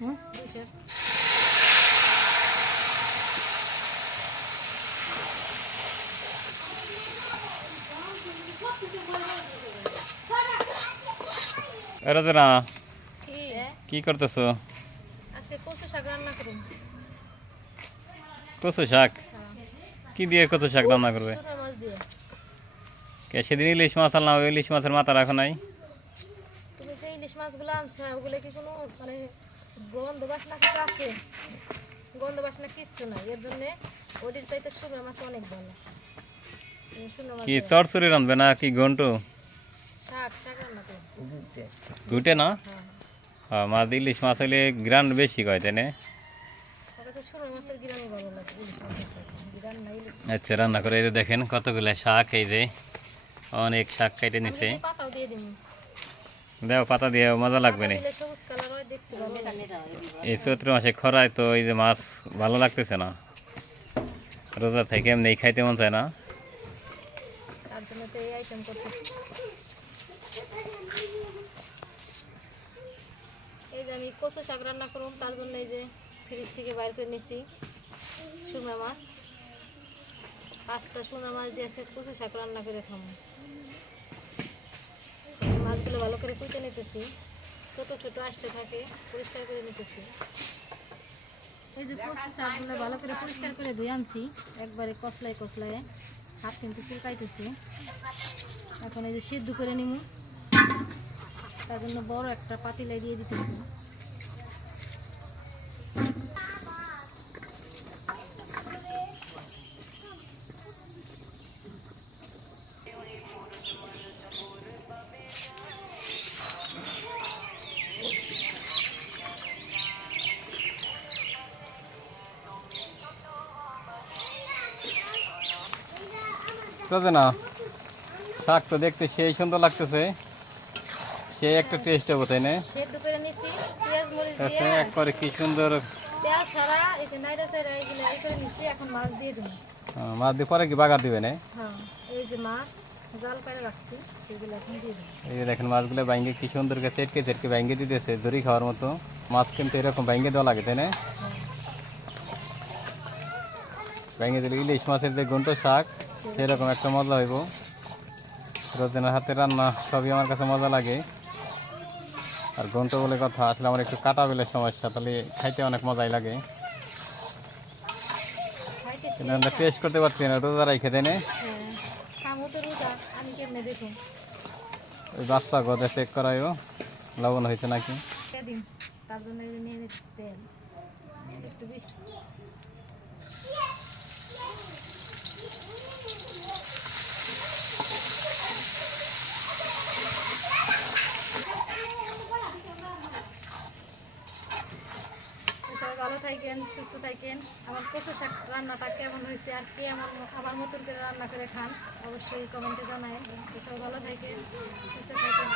হুম না কি? করতেছো? আজকে কচু শাক রান্না করুন কচু শাক? কি দিয়ে কচু শাক রান্না করবে? কে সেদিন ইলিশ মাছ আনলাম ইলিশ মাছের মাথা রাখো নাই। তুমি যে ইলিশ মাছগুলো আনছো ওগুলো কি কোনো মানে গন্ধ বাসনা কিছু আছে? গন্ধ বাসনা কিচ্ছু নাই। এর জন্য ওটির চাইতে শুকনো মাছ অনেক ভালো। কি। চরচুরি রাঁধবে না কি ঘন্টু? শাক শাক ঘুটে না? হ্যাঁ। হ্যাঁ মাছ ইলিশ মাছ হলে গ্রান বেশি কয় তাই না? আচ্ছা রান্না করে এই দেখেন কতগুলো শাক এই যে অনেক শাক কেটে নিছে। দেও পাতা দিয়ে মজা লাগবে না দিলে সবুজ কালার হয় দেখতে ভালো লাগে এই চৈত্র মাসে খরায় তো এই যে মাছ ভালো লাগতেছে না। রোজা থেকে এমনি খাইতে মন চায় না। এই যে আমি কচু শাক রান্না করুন তার জন্য এই যে ফ্রিজ থেকে বাইর করে নিয়েছি সুমা মাছ। পাঁচটা সুমা মাছ দিয়ে আজকে কচু শাক রান্না করে খাব মাছগুলো ভালো করে কুইটে নিতেছি। ছোট ছোট আসতে থাকে, পরিষ্কার করে নিতেছি। এই যে কচু ভালো করে পরিষ্কার করে ধুয়ে আনছি, একবারে কসলায় কসলায় হাত কিন্তু চুলকাইতেছে। এখন এই যে সিদ্ধ করে নিমু, তার জন্য বড় একটা পাতিলাই দিয়ে দিতেছি। বুঝতে না। শাক তো দেখতে সেই সুন্দর লাগতেছে। সেই একটা টেস্ট হবে তাই না? দিয়ে। একবারে কি সুন্দর। মাছ দিয়ে পরে কি বাগার দিবে না? হ্যাঁ এই দেখেন মাছগুলো বাইঙ্গে কি সুন্দর চেটকে চেটকে বাইঙ্গে দিতেছে দড়ি খাওয়ার মতো। মাছ কিন্তু এরকম বাইঙ্গে দেওয়া লাগে তাই না? বাইঙ্গে দিলে ইলিশ মাছের যে গুন্টো শাক, সেরকম একটা মজা হইব। রোজনের হাতে রান্না, সবই আমার কাছে মজা লাগে। আর গুন্টো বলে কথা, আসলে আমার একটু কাটা বেলের সমস্যা, তাহলে খাইতে অনেক মজাই লাগে। আমরা টেস্ট করতে পারছি না, রোজা রাইখে দেয় ওই বাচ্চা গদে চেক করাইও, লবণ হয়েছে নাকি? তার জন্য নিয়ে তেল একটু বেশি তো সবাই ভালো থাকেন, সুস্থ থাকেন আমার কচু শাক রান্নাটা কেমন হয়েছে আর কে আমার আমার মতন করে রান্না করে খান, অবশ্যই কমেন্টে জানায় সব ভালো থাকেন, সুস্থ থাকেন।